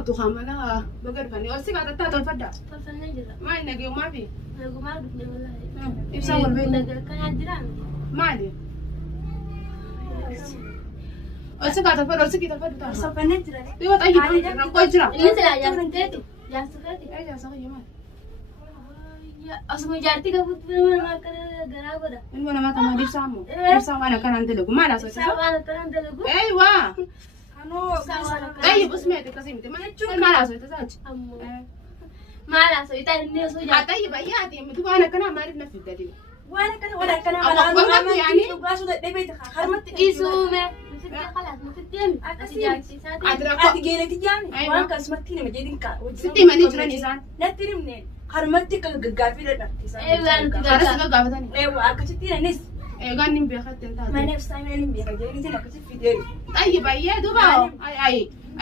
تخاملها بقدر فني أو سكعة تطلع فدا ما ينقي وما في يسوي البيت ما عليه أو سكعة فدا أو سكعة فدا سوف نجرا يو طيب نقول جرا اللي تلا يا سكتي يا سكتي أي يا سكتي ما أسمع جاتي كبوت ما كان جرابة إنه أنا ما كان ديب سامو أنا كان عندي لقو ما لا سوي أنا كان عندي لقو أيوة أنا طيب اسمعي تكسيمتي ما لا سوي تزاج ما لا سوي تاني سوي طيب أياتي متوقع أنا كان ما أعرف نفسي تدري وأنا كان أنا يعني باسو ده بيت خرمت إيسو ما خلاص ما تديم أتي جيلتي جامي وأنا كسمتيني ما جيدين كا ستي ما نجرا نيسان نتري منين خرمتي كجافي ده أيوة أنا كجافي ثاني أيوة أكشتينا نس قال نيم بيخت انت ما نفس تاني نيم بيخت جيني تنا كشف في ديري طيب أيه دوبا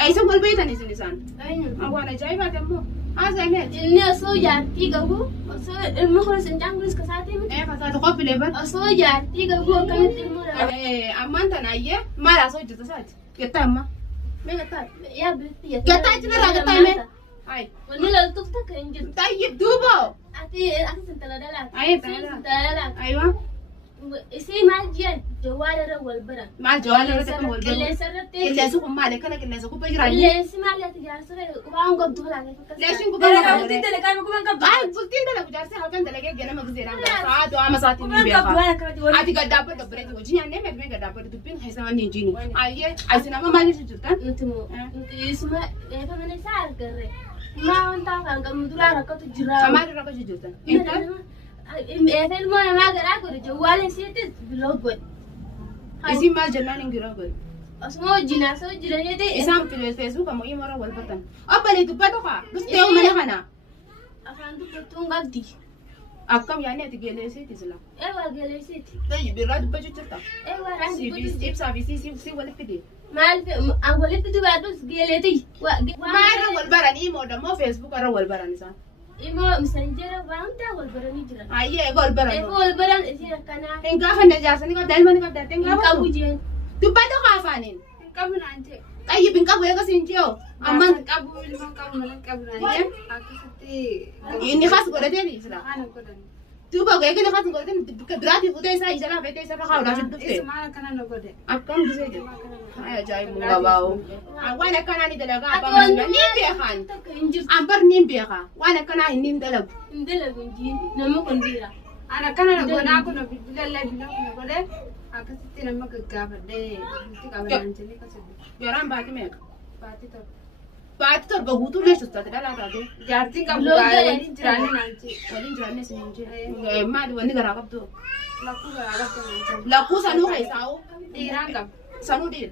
أي سوى البيت أنا سنسان أيوة أبغى أنا جايبة تمو زينات إني أسوي تيجا أسوي المخرج إنجانغريس كساتي من كساتي خوف ليبر أسوي تيجا هو كمان تلمورا أما أنت ناية ما لا أسوي جتسات كتامة ما قطع يا بنتي قطعت لنا قطعت هاي ونلا تفتك إنجل طيب دوبا أتي سنتلا دلات أيوة أيوة إسي ما جيان جوال رول برا ما جوال رول برا اللي سرتي اللي سوق مالك أنا اللي سوق بيجرا اللي إسي ما لا تجار سري وبعون قبض هلا ليش إنكم بلا قبض تلا كانوا كمان قبض قلتين تلا بجار سي هالكن تلا كي جنا مغزيران ساعات وما ساعات مين بيها أتي قد دابر دبرتي وجيني أنا ما قد دابر دبين حسنا نيجيني أيه عايزين ما مالي شجرتان نتمو اسمه إيه فمن سعر كره ما أنت فان كم دولار ركض جرا ما ركض شجرتان أنت إيه فيلم ما قرأ جوال سيتي بلوجود اسم ما جنان إنجرابل اسمه جناسو جرانيتي اسم في الفيسبوك أما يمرة والبطن أبلي تبادوها بس تيوم من هنا أفهم تقولون قدي أكم يعني أتجلس سيتي سلا إيوه جلسيتي طيب بالراد بجوتتا إيوه راني سي ستيب سافي سي ولا فيدي ما أعرف أقول لك تبادل جلتي ما أروى البران إيمو ده مو فيسبوك أروى البران إنسان إيمو مسنجر وانتا والبراني جرا أيه قول بران إيه والبران إذا كان إنك هندا جالسني قد دايما قد داتين كابوجين تبادو خافانين كابو نانتي طيب إنك ويا كسينجيو أما كابو لما كابو ملك كابو نانتي أكيد إني خاص قولتني سلا أنا كودن tuba ga gani khatu goden bidrati fude sa ijala fete sa kha wala shudde اسمع كنا نقول akam dise ay jay mu gabaw wana kana ni dalaga ba ni be khan ambar ni be kha wana kana ni dalaga ndalaga jin namu kondira أنا كان أقول أكون في بلاد بلاد نقول أكثر لما كجابة ده تكابة نانجلي كسب yaran baati me باتي تر baati tor bagutu le shutta dala ta de جارتي كابو قاعدين جراني نانجي walin jirane sinje ma di wani gara kabto لا كوزا على كمان la kusa no kai sawo إيران كم sanu dir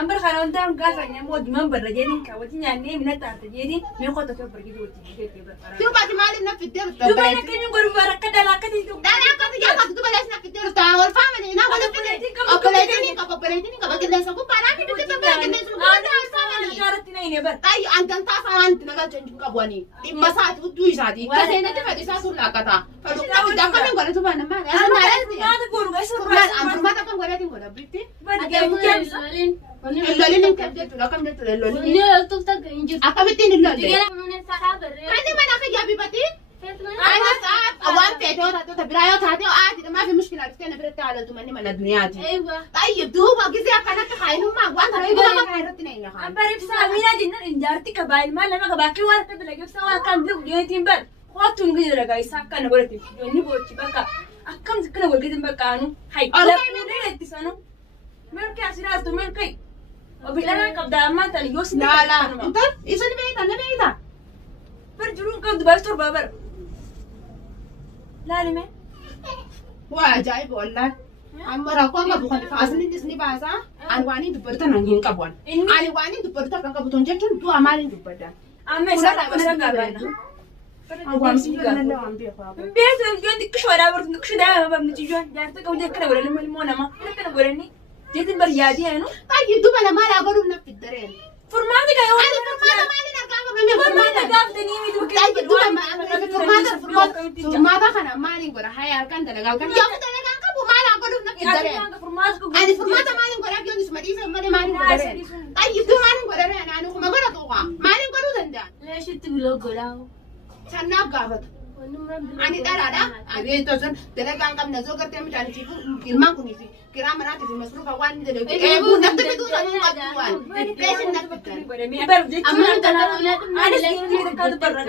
ambar khanon tam gafa nya mod man barajeni ka wati nya ne mina ta ta jeni me ko ta ka barki do ti ke ba tu ba ti mali na fitter tu ba na kin gor baraka dala ka ti dala ka ti jaka tu ba na fitter ta wal family na wala fune operating ka ba killa sa ko para ni bitu ba killa su ana family jarati na ne ba ay antan ta fa antan na ga janjun ka bwani imma sa tu du isa di ka sai na ta fa sa su la ka ta fa da kami ngora tu bana ma ya na ala ti Mata guru guys mata kan ngora ti ngora briti Ada lolin. lolin kan de tu kam de tu lolin Ni tu tak injut. akabitin lolin Dia mana sahabat. ani mana ka jabi bati انا ساعات اوان تيتو تاتو تبرايو تاتو عادي ما في مشكله عرفتنا بريت على تمني من الدنيا دي ايوه طيب دوبا كذا كانت خاينو ما وانت رايبا ما خيرتني يا خاين Ambarif sa mina dinner injarti kabail mal na kabaki war ka dalagay sa wa kan dug yotin bal khotun gi daga isa kan borati yoni bochi baka akam zikna wal gidin baka anu hay la ne tisano merka asiras to merkai obilana kabda ma tan yos لا لا انت ايش اللي بعيد انا بعيده برجلون kan dubai tur babar لا لما هو عجائب والله amara ko nga bukan fasin dis ni basa an wani dubarta nan hin kabwan ani wani dubarta kan kabuton jetun tu amalin dubarta amma sa ta bana kabana awan si kana la ambe fa بيت الجون ديك شو انا برضه شو ده ما بنتي جون ده تك ودي كده ولا لما المونه ما كده وراني جيت بريادي انا طيب دوبا لما لا اقول نفس الدرين فرماتي كده انا فرماده ما لنا كام كم فرماتي فرماده قاعده نيمي دوك طيب دوبا ما فرماده kana malin gora haya kan da lagal kan ya fita ne kan kabu mala اقول نفس الدرين انا فرماده malin gora biyo nisma disa mali malin gora طيب دو malin gora انا kuma gora toqa malin gora danda ليش تقولوا قلاو sanna gafat ani darada abi to son dele kan kam na zogar tem tan ci ilman ku ni fi kira mana ta fi masrufa wani da lebi e bu na tabi tu san ka tuwan pesin na fitan amma kana ana sai da ka barra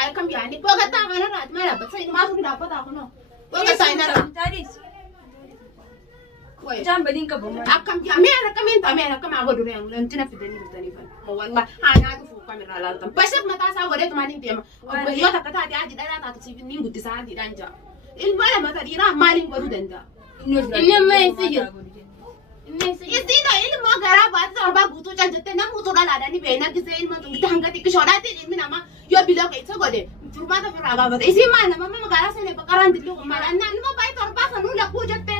ay kam yani ko ga ta mana rat mara ba sai ma su da pata ko no ko ga sai na jam badin ka bomma akam ya me ra kam ta me ra kam ago dure ang lan tina fitan ni tani fa mo wallahi ana ga fu kamera la tam pasap mata sa gore to mani tema yo ta kata ti adi dara ta ci ni gutti sa adi danja il mala mata dira malin goru danda inne ma yasijir isida il mo gara ba ta ba gutu jan jette na mutu dala dani be na gise il ma tu gita hanga ti kishoda ti il mina ma yo bilo ke to gode furma ta fura ga ba isi ma na mama gara se ne bakaran dillo ko mala na no ba tor ba kanu la ku jette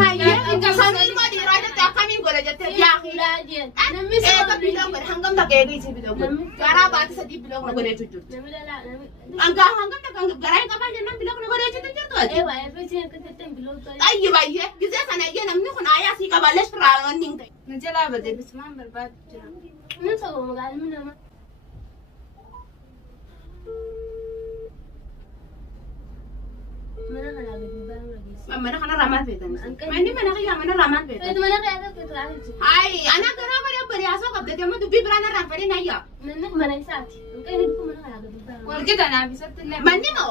hayya inga sanu il ma dira ta kamin gore jette ya lajen ana mis e ka bilo gore hangam ta ke gi si bilo gara ba ta sadi bilo ko gore tu anga hangam ta kan gara ka ba nan bilo ko gore tu to ewa e fesi ka tetem bilo to طيب ايه جزء انا جينا بناخد عيا في كبلاش في الرنين ده نجلا بدي بس ما برباد جرا من سو مقال من ما mana kana ga duban lagi mana kana ramal betan mani mana kaya mana ramal betan mana kaya ka ketrahi ai ana gara bare bare aso kabda demo du bibrana ran fare na ya mana isati kan itu mana kana ga duban قول كده انا بسات الله mani mo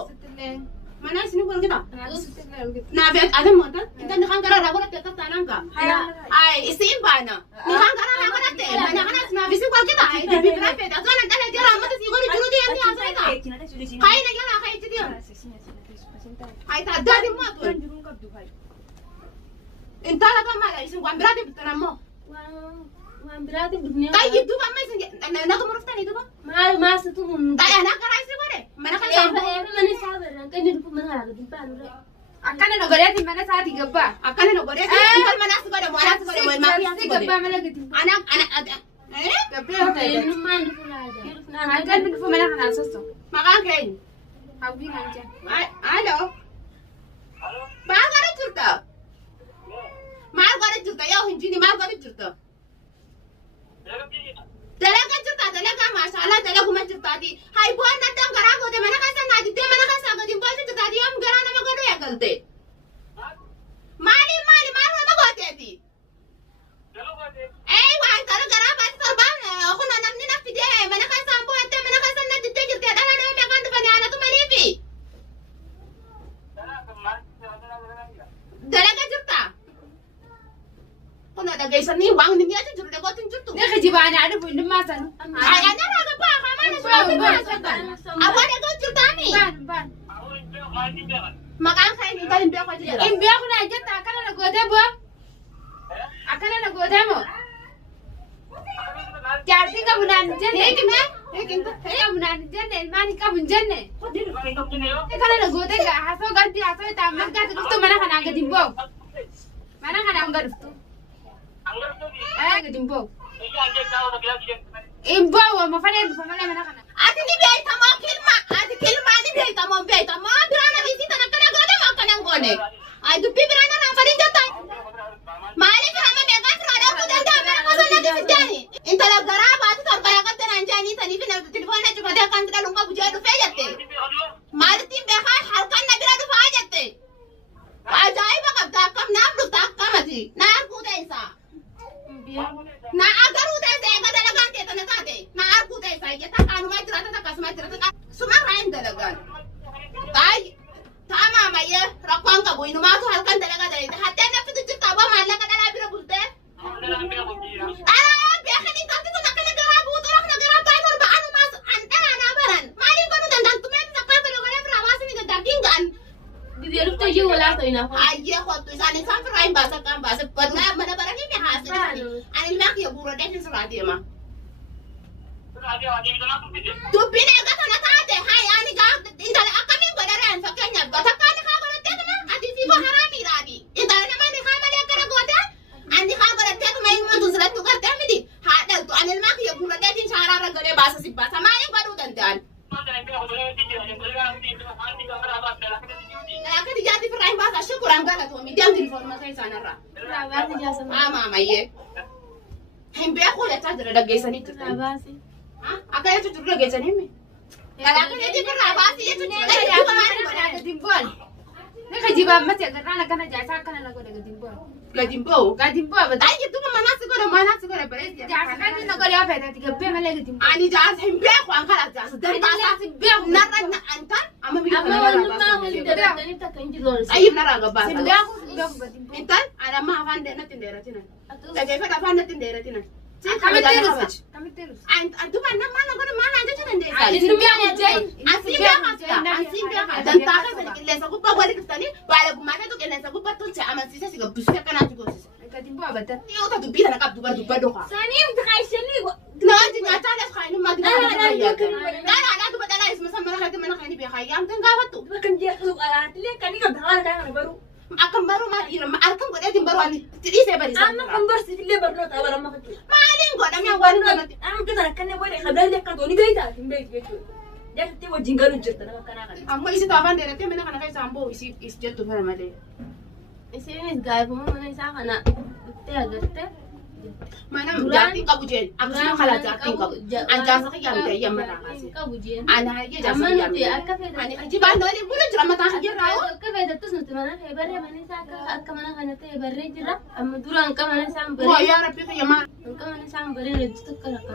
mana sini gol kita انا بسات الله na bet adam mo tan inta ni kan gara ra gora te ta nanka ai isim bana ni kan gara ra gora te mana kana na bisi gol kita ai du bibrana beta so na dala jara mata si gol juru di ani asa ita kai na yara kai ti dia ai ta dadi mo to انت لا كما لا اسم وان برادي بتنمو وان برادي بدنيا طيب دوبا ما يسنج انا ناخذ مرفتني دوبا ما ستون طيب انا كرايسي غوري ما انا ايه من صابر كان يدكم من هذا دبان اكن نغريتي من ساعتي غبا اكن نغريتي انت المناس غوري وانا غوري ما في غبا ما لقيت انا ايه غبا ما ندخل هذا انا قال بدي فما انا اساسا ما كان كاين او في انت الو ما غوري جرتا ما غوري جرتا يا هنجيني ما غوري جرتا دلقا جرتا دلقا ما شاء الله دلقا ما جرتا دي هاي بو انا دم غراغو دي مانا كاسا نادي دي مانا كاسا غدي بو جرتا دي يوم غرانا ما غدو يا قلتي مالي ما غوتي دي ايوه انت غرابه صربان اخونا نمني نفي دي مانا كاسا بو انت مانا كاسا نادي دي جرتا انا نوم يا كانت بني انا تماليفي دلقا جرتا كنا دغيسني وان نمي اجي جرتا غوتن جرتو نخي جيباني اعرف ان ما سن اي انا راغا با خمانه شو ابغى اقول جرتاني بان ما كان خاين انت اللي بياخذ جرا ان بياخنا جت اكل انا غودبو اكل انا غودمو جارتي كبنان جنة هيك ما هيك انت كبنان جنة الماني كبن جنة اكل انا غودك حسو قلبي حسو تعمل قاعد تقول ما انا خنا قديم بو ما انا خنا غرفتو قديم بو ان بو ما فني فما انا خنا أتني بيت ما كلمة أتي كلمة أني بيت ما برانا بيسي تنكنا قدام ما كنا نقولي أي دبي برانا رافرين جتا مالي كلام بيقاس رانا كده دامنا مثلا تسجاني أنت لا قراب أتي تربية قدنا أنجاني تاني في التليفون أجمع ده كان تلا لونك بجادو فيجتة مالي تيم بيخاش حركنا بيرادو فاجتة أجايبا قبضا كم نابلو تاكمتي ناركو تيسا na agaru da sai ga dalagan te ta ta te na arku dai sai ya ta kanu mai tirata ta kasu mai tirata su ma rain dalagan tai ta ma mai ya rakwan ka boinu ma to halkan dalaga dai hatta na fitu citta ba malla ka dala bira bulte ala bi akhani ka ta kana garabu to rakna garab ba tor ba anu mas anta na baran mali ko dan dan tume ta ka ko le fra wasi ni da dingan Didi alu to you wala to ina ko. Ayye ko to sani san fra ba sa kan ba sa padna mana barani mi hasil ani ma ki buro de sin surati ma Tupine gata na tate hai ani ga indale akami godare an fakanya gata kani ka gore tekna ati sibo harami radi indale na mani ha mali akara goda ani ka gore tek mai mo dusra tu karte midi ha dal to anil ma ki buro de tin sharara gare basa sibba samai badu dandan Aku dijadi perai bahasa syukuran gala tu mi diam telefon ma sai sanara Rabasi jasa ma. mama ye hembe aku le tadra da gesani tu Rabasi. Aka ya tutur da gesani mi Kala ka ne di rabasi ya tutur da ya ma Ada timbol. Ni kajiba mati agarana kana jasa kana na gode timbol. gadimbo Gadimbol betul. ai gitu mana sigora bare Jasa kan na gode apa tadi gabe male gadimbol. ani jas hembe aku angkala jas dan Ini nasi biar narra na antan amma mi Amma wani ma wani da dani ta kan jilo. ayi nara ga ba Biar aku gadimbol. intan ada ma afande na tindera tinan da ke fada afande tindera tinan Kami terus. Kami terus. antu mana mana gode mana aja tinan de Itu biar aja. Asimbe dan taka sa kilesa ko pa wali kitani bala gumana to kilesa ko pa to cha ama sisa siga busuka kana to sisa Gadimbol betul. ni uta to bida na kap dubar do ha Sani mu ta kai shani go. na di na ta da khani ma di na to badala isma sama na khati mana khani bi khayam tan gawatu Bakan je ku le kan ka dawala da baru. akan baru ma ira ma arkan gode din baru ani tidi sai bari sa Amma kan bar si le barno ta bara ma ka. malin goda mi ngwan no Am ka kan ne bole khabran le kan to ni gaita timbe ke to. Ya te wo jingaru jirta na kana kan. amma isi ta ban de te mena kana kai sambo isi jetto fara male Ese ne ga ko mo na sa kana. Te agarte. mana jatin ka bujen aksu khala jatin ka an ja sa kiyam da yamma na kasi Ka bujen. ana ya ja sa Amma kiyam te aka fe da. ani ajiba no ni bulu jira mata ka jira Ka fe da tusnu te mana fe bare mani sa ka akka mana kana te bare jira. Amma duran ka mana sam ko bare. ya rabbi ka yama Ka mana sam bare ne jitu ka ka.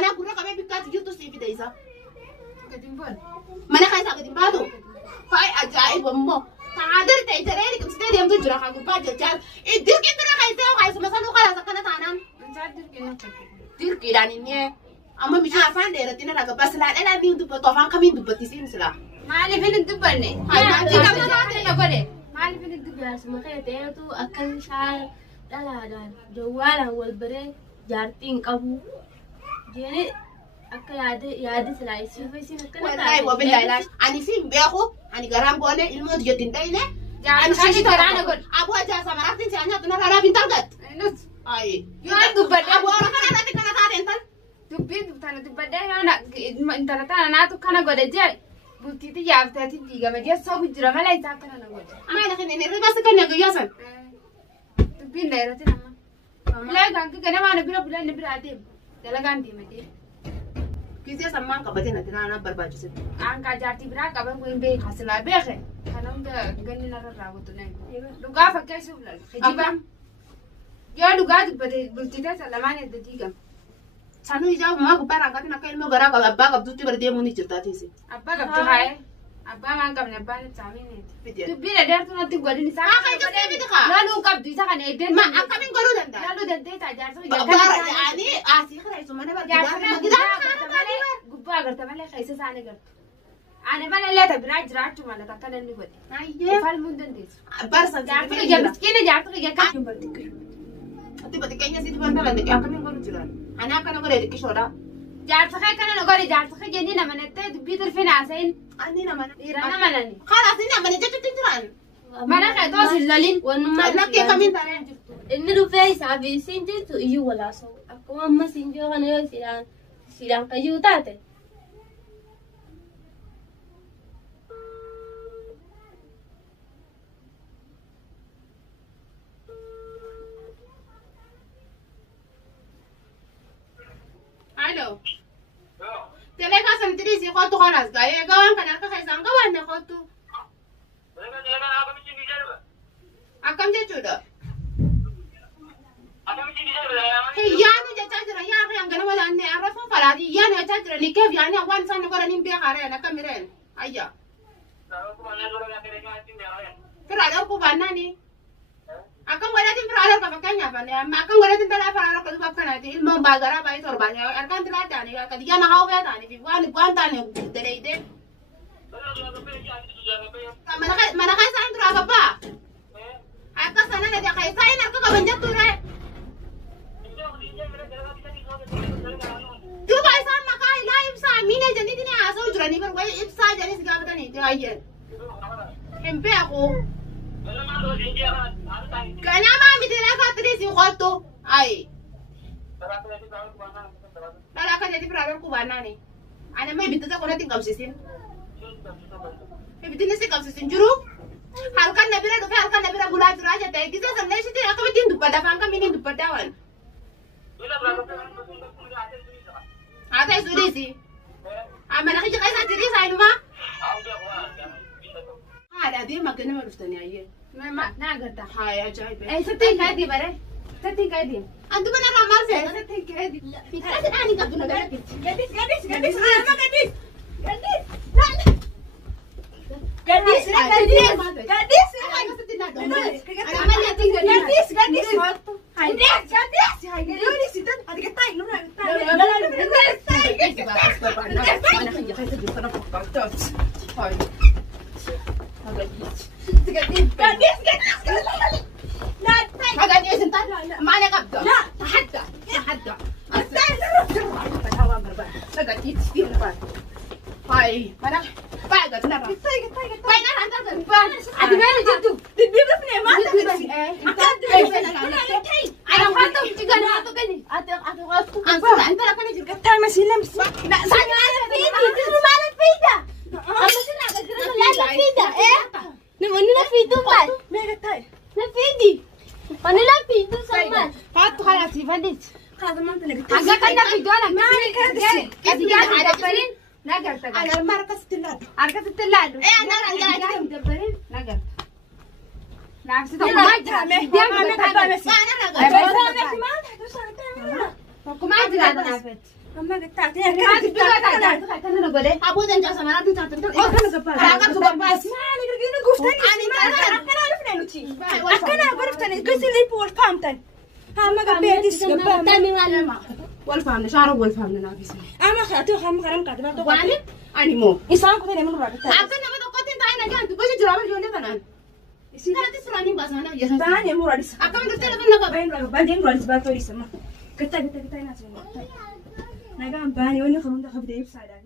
ana gura ka be bikati jitu si bi da isa Gadimbol. mana kai sa ka dimbado kai ajaib mo تعادر تيتريني كم ستة يوم تجرا خا قربا جال إدير كده خا يسوي خا يسوي مثلا وخلاص سكنة تانان Mencadir kena. دير كده نيني أما مش عارفان ده رتينا رجع بس لا أنا بيو دب طبعا كمين دب تيسين سلا Mali filin dubban ne. Hai, ma ji ka mana ta na gode. Mali filin dubban. Ya sama kai te tu akan sa dala da jawala wal bare jartin qabu. Jene akka yaade salai si fa si kana. والله وبالله لا أنا فين بياخو أنا جرام بونه الموت جتين دايله Jangan kasih terana gode. أبو أجا سامرات إنسي أنا تنا رأى بنت الجد Nus. أي Yuan dubban. أبو أنا كنا ناتي كنا تاتين تان Dubbi tana dubban dai na intana tana na tu kana gode je. Butiti ya ta ti diga ma je so bujira mala ita kana na gode. أما أنا خليني بس كنا جياسن Dubbi ne ratina ma. Mala kan ka kana ma na bira bulan ne bira ade. Dalagan di ma de. كيسي سمان كبتين أتنا أنا برباجو سد An ka jati bira ka ban ko be khasla be khe. Kana da ganni na rawo to ne. Duga fa kai su bulan. Khijiba. Ya duga dubbate bultita salamane da diga. سانو يجاو ما كبار أكاد نكيل مو غرا كبا أبا كبدو تبر دي موني جرتا تيسي Abba gabti haye. Abba man gamne ban tamine. بدي Dubbi da der tuna ti godini sa. Ah, kai gaskiya bi duka. Lalu kabdi sa kan eden. ما أكمل قولوا دندا Lalu dan data jar so بارا يعني آسي خلاص سمعنا jar بقى so ما gida كده garta male gubba garta male khaisa sane garta. Ane bale le ta biraj ratu mala ta kalan ni gode. أيه Fal mundan des. بارسا Jar so ga miskine jar so ga ka. أنت بدك كأني سيد بنتا لندك أكمل قولوا جران أنا كنا قولي دك شورا Jar so kana no gode jar so jeni na manette dubbi dur fina asain. أني نمنا Irana manani. خلاص إني أمنا جت تجران Mana khay to sillalin. Wanuma أنا كي كمين تاني inni rufee isaafi siin jirtu iyyuu walaasawu akkuma amma siin jiru kana yoo silaan kayyuu taate خلاص قاية قوان كان أركا خيسان قوان نخوتو أكم جتودا يعني جتاجر يا أخي أنا ولا أني أعرفهم فلادي يعني جتاجر كيف يعني أوان سنة ولا نبي خارين كاميرين أيا ترى أركو باناني أكم ولا تنفر على كفكانيا فني أما أكم ولا تنفر على كفكانيا المهم بعدها باي تربانيا أركان تلا تاني كدي أنا هاو فيها تاني في وان تاني دليل mana kai sa indra gaba aka sanana da kai sai na ka banje ture tu bai san maka ila ibsa mine jani dine aso jurani bar wai ibsa jani siga badani to ayyen hempe ako kana ma mi dira ka tri si khoto ai dala ka jadi problem ku banani ana mai bitta ko na tingam sisin بدي نسيك أو سنجرو هالكان نبيرة دفع هالكان نبيرة بولاد راجع تاي كذا سنة شتى أكو بدين دبّدا فانك منين دبّدا وان هذا يسوديسي أما نخيج قيس أتري ساينما هذا دي ما كنا مرفتني أيه ما ناقدر هاي عجيب أي ستين كادي بره ستين كادي أنتو بنا رامال سه ستين كادي في كذا أنا كابتن نبيرة كاديس أنا ما كاديس لا gadis هاي أنا بعد ترى باي نار أنت تبان أدمني جدو تبي بفني ما تبي أنا خاطر تجانا تجاني أنت لا كني جرك تاي مسيلم لا ساني أنا فيدي تدري ما أنا فيدا أنا سنا أقدر لا فيدا إيه نمني لا فيدو بعد ما قتاي لا فيدي أنا لا فيدو سمان هات خلاص يفديت هذا ما أنت نقدر أجا كنا فيدو أنا ما أنا كذا على فرين نقدر تقدر أنا المركز تلادو أركز تلادو إيه أنا رجعت مدبرين نقدر نعم ستة ما جامع ما أدري هذا نافت أما قطعت يا كاتب بقى كنا نقول أبو دنجا سمعنا تنتظر أو كنا قبل أنا كتب بس ما نقدر نقول أنا أعرف نوتي أنا أعرف تاني كيس اللي بول فهمتني هم قبيتيس قبل تاني ما والفهمنا شعره والفهمنا نافسين أما خاطر هم كلام كاتبه تو واني أني مو إنسان كده نعمل رابط أكن نبى تقطين تاينا جان تبغى جرابة جوني كنان إسمها تسراني بسنا يا باني مو رادس أكن تتكلم نقول بين رابط بعدين رادس باتوري سما كتا ناسين نعم باني وني خلونا خبدي بساعدة